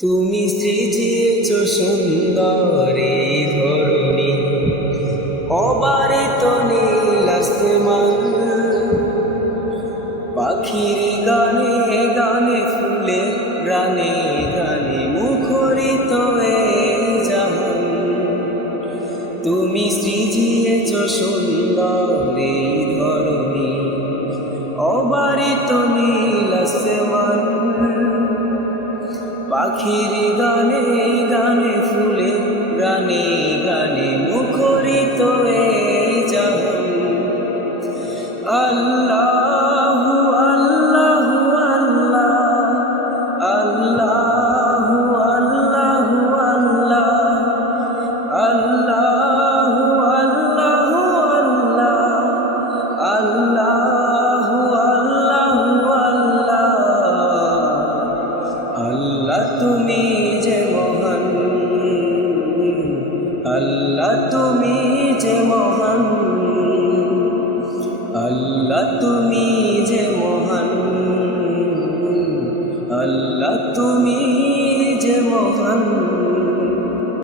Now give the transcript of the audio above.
তুমি সৃজিয়েছ সুন্দর এই ধরণী, অবারিত নীল আসমান, পাখির গানে গানে ফুলের গানে গানে মুখরিত এই জাহান। তুমি সৃজিয়েছ সুন্দর এই ধরণী, অবারিত নীল আসমান, পাখির গানে গানে ফুলের গানে গানে মুখরিত এই জাহান। আল্লাহু আল্লাহু আল্লাহ, আল্লাহু আল্লাহু আল্লাহ, আল্লাহু আল্লাহু আল্লাহ, আল্লাহু আল্লাহু আল্লাহ। আল্লাহ তুমি যে মহান, আল্লাহ তুমি যে মহান, আল্লাহ তুমি যে মহান, আল্লাহ তুমি যে মহান।